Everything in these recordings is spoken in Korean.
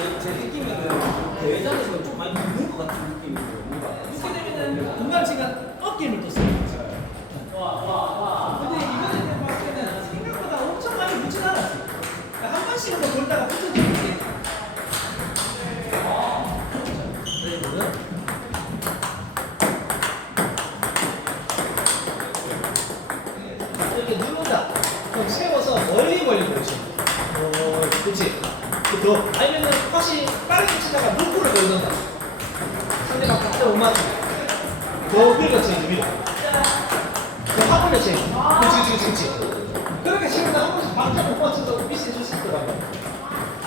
제, 제 느낌에는 대회장에서 좀 많이 붙는 것 같은 느낌이고 뭔가 이렇게 되면은 중간중간 어깨를 또 써요. 근데 이번에 봤을 때는 생각보다 엄청 많이 붙진 않았어요. 그러니까 한 번씩은 뭐 돌다가 붙어 혹시 빠르게 치다가 물구를 걸는다. 상대방 각자 못 맞추. 더 긁어 치는 위로. 더 화분을 치. 그렇지, 그렇지, 그렇지. 그렇게 치면 한 번씩 방탄 못 맞춰서 미스 줄수 있더라고.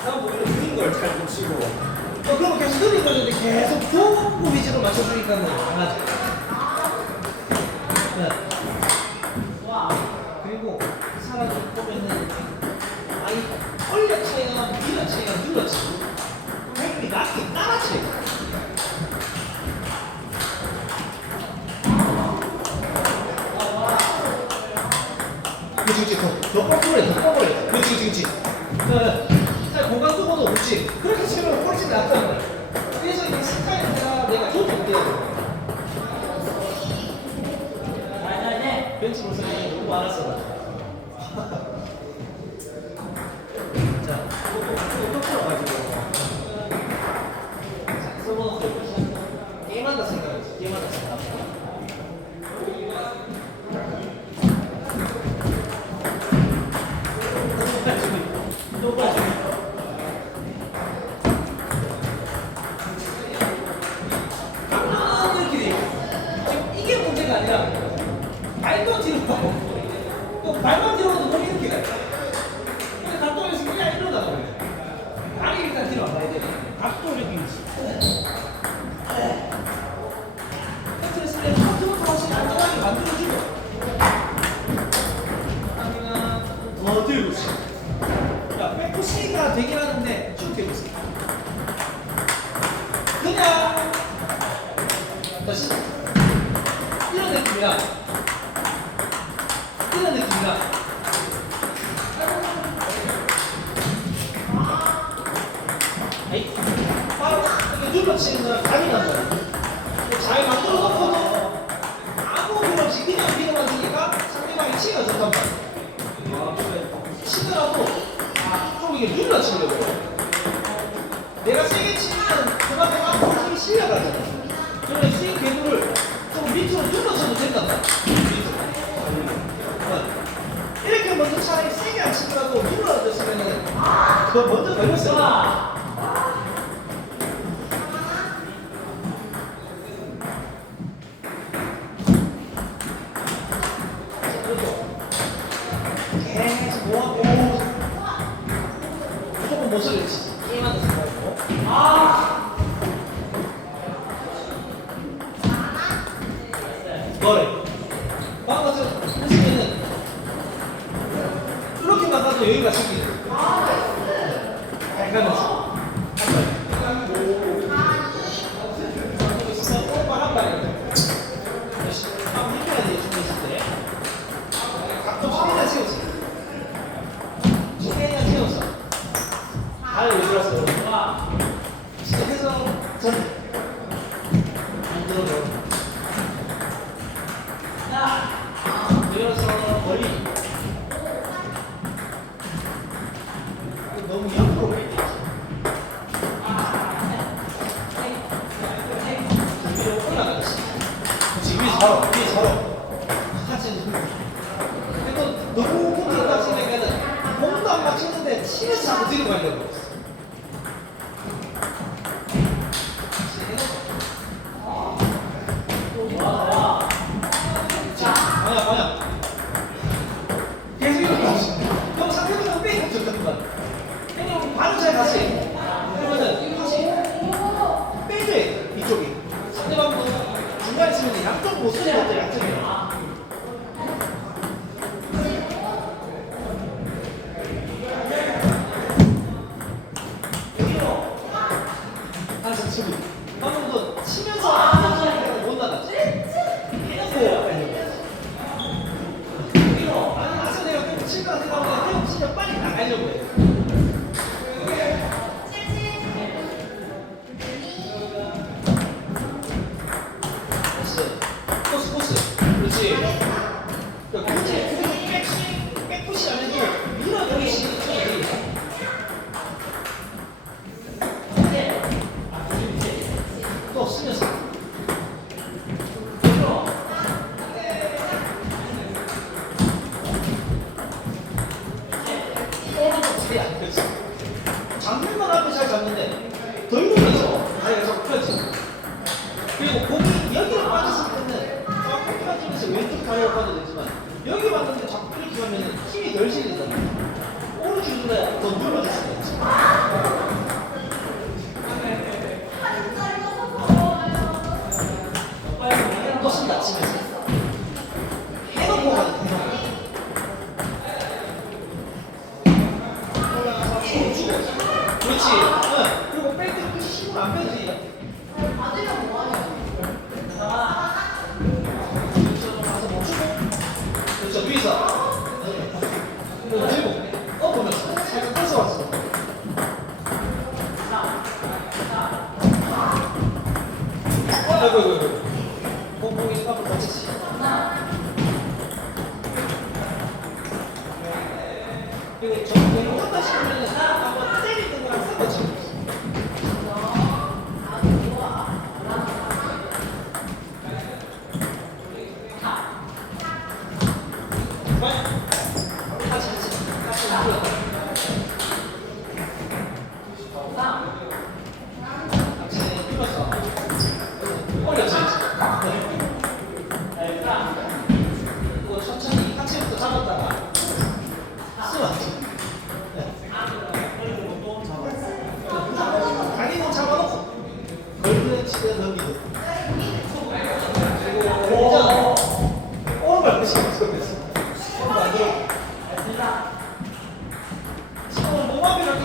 난 오히려 느린 걸잘 못 치고. 어, 그러면 계속 느린 거는데 계속 도구 위주로 맞춰주니까는 강하지. 네. 그리고 이 사람이 보면은 아니 올려 차이가 밀어 차이가 눌러 치고 따라 그렇지 그렇지 그렇지 그렇지 그렇지 자 공간 그렇지. 그렇게 치면 꼴찌 낫다는 거야. 그래서 이 스타일을 내가 조절돼야 돼. 벤치 모습이 너무 많았어. 좋단 말이야. 치더라도 좀 이게 눌러치려고 해. 내가 세게 치면 그만큼 앞으로 힘이 실려가잖아. 그러면 스윙 궤도를 좀 밑으로 눌러쳐도 된단 말이야. 이렇게 먼저 차라리 세게 안 치더라도 눌러줬으면은 그거 먼저 걸렸어. 아! 나가도 여기가 생기네. 양쪽 못 쓰는 것도 양쪽이 네. 그리고 뺄 때 끝이 힘을 안 빼지.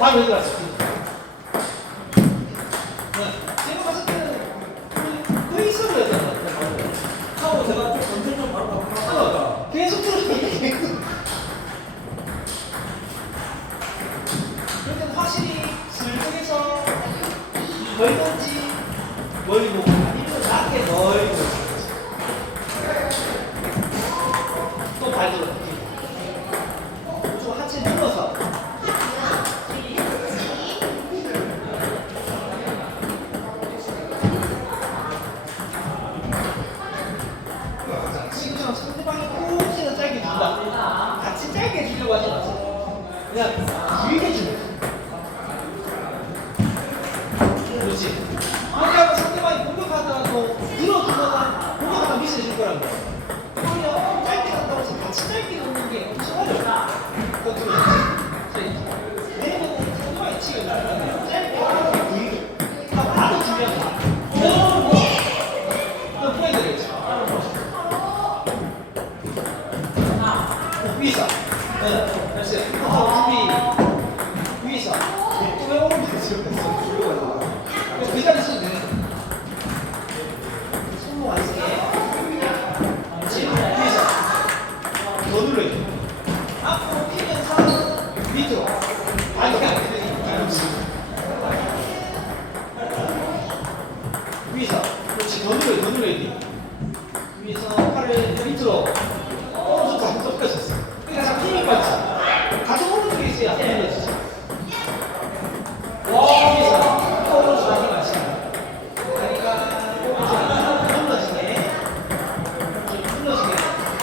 One with.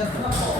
진짜 끝났어.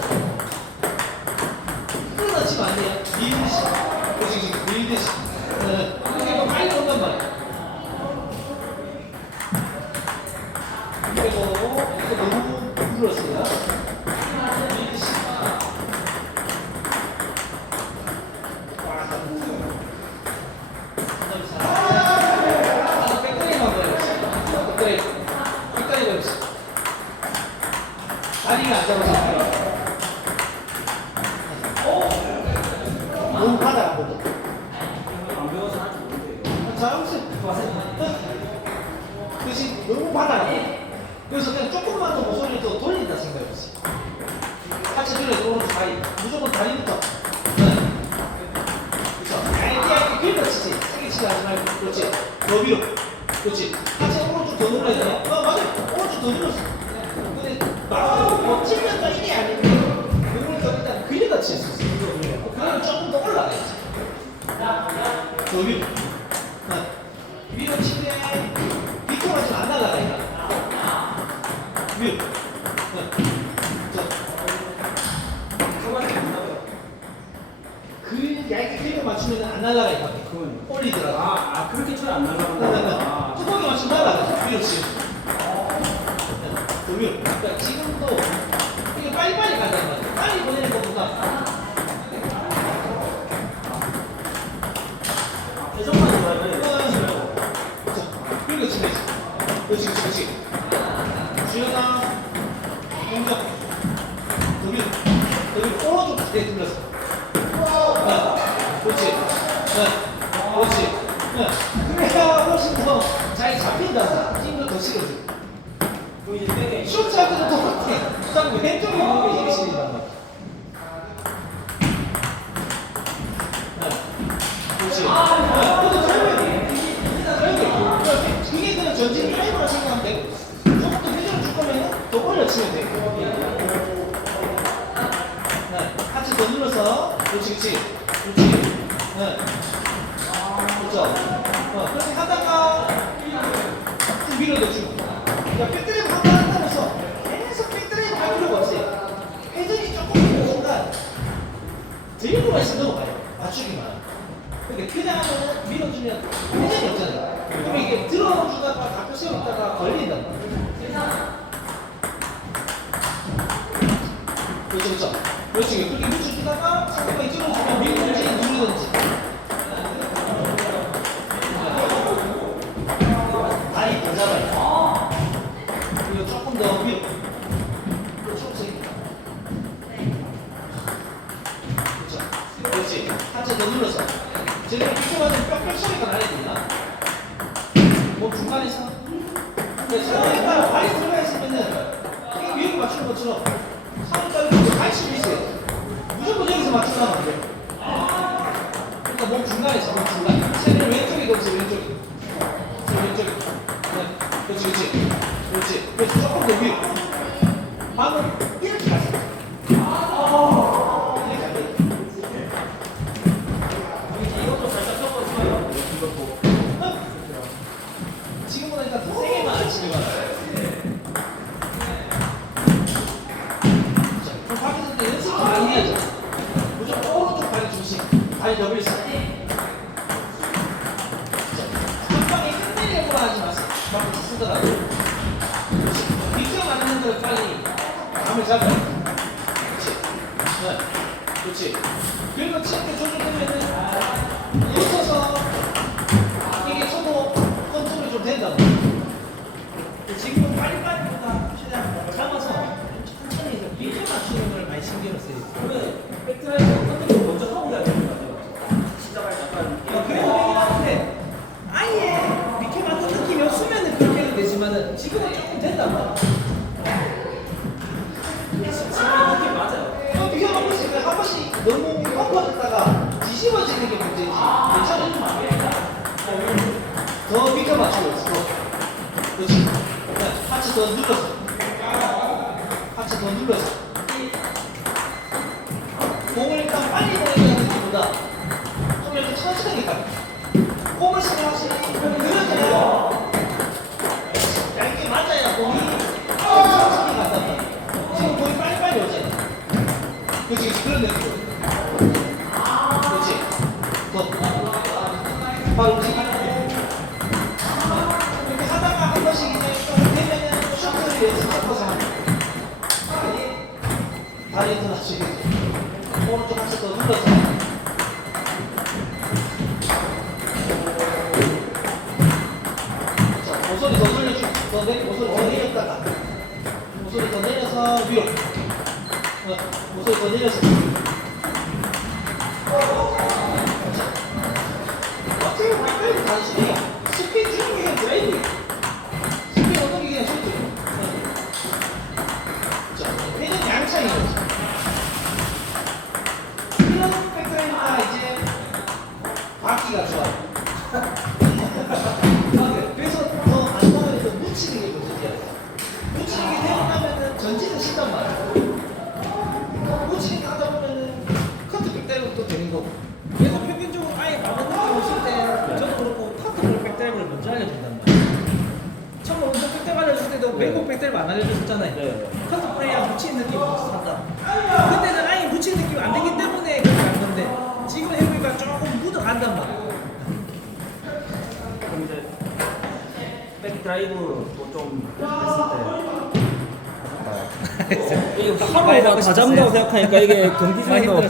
너무 받아요. 그래서 그냥 조금만 더 모서리를 더 돌린다 생각했어요. 같이 들려도 오는 사이. 무조건 다리부터. 그렇지. 더 위로. 그렇지. 하체 오른쪽 더 눌러야 되네. 어, 맞아. 오른쪽 더 눌렀어. 근데 나와도 뭐 찔렸다 이게 아닌데. 그러니까 일단 그려다 칠수 있어. 그러면 조금 더 올라가야지. 더 위로. 위로 치면 하시면 안 나가니까. 안 날라가니까 그건 올리더라고 아, 아 그렇게 쳐야 안 날아가는구나 뚜껑에 맞추면 날아가 그렇지 그러면 그러니까 지금도 이게 빨리빨리 가잖아 빨리 보내는 것보다 그렇지, 그렇지. 주연아, 공격. 여기, 여기 오른쪽 기대 들렸어. 응, 그렇지. 응, 그렇지. 응. 그래야 훨씬 더 잘 잡힌다. 힘도 더 실어져. 슛 잡기도 똑같아. 자꾸 왼쪽에 몸이 힘이 실린다. 치면 돼. 네. 같이 더 눌러서. 그렇지, 그렇지. 그렇지. 네. 그렇죠. 어, 그렇게 하다가 좀 밀어도 주고. 야, 백드립 한번 한다면서 계속 백드립 할 필요가 없어요. 회전이 조금 되는 순간 드리블만 있으면 넘어가요. 맞추기만. 그러니까 그냥 하면 밀어주면 회전이 없잖아요. 그럼 이게 들어주다가 다표 세우다가 걸리는 거예요. 밑에 맞는 거 빨리 잠을 잡아. 그렇지. 네. 그렇지. 그리고 침대 조절되면은 아, 붙어서 이게 소모 컨트롤 좀 된다고. 지금은 빨리빨리 보다 최대한 잡아서 천천히 밑에 맞추는 걸 많이 신경을 써야 돼. 그러면 백드라이브 컨트롤 먼저 하고 가야 돼. 너무 꺾어졌다가 뒤집어지는 게 문제지. 아, 괜찮아. 좀 더 비켜봐주고 있어. 그렇지. 하체 더 눌러서. 하체 더 눌러서. 다리에서 다시 오른쪽 한쪽 더 흔들어서 자, 모서리 더 돌려주 더 내, 모서리 더 내렸다가 모서리 더 내려서 위로. 어, 모서리 더 내려서. 그러니까 이게 경기 중에도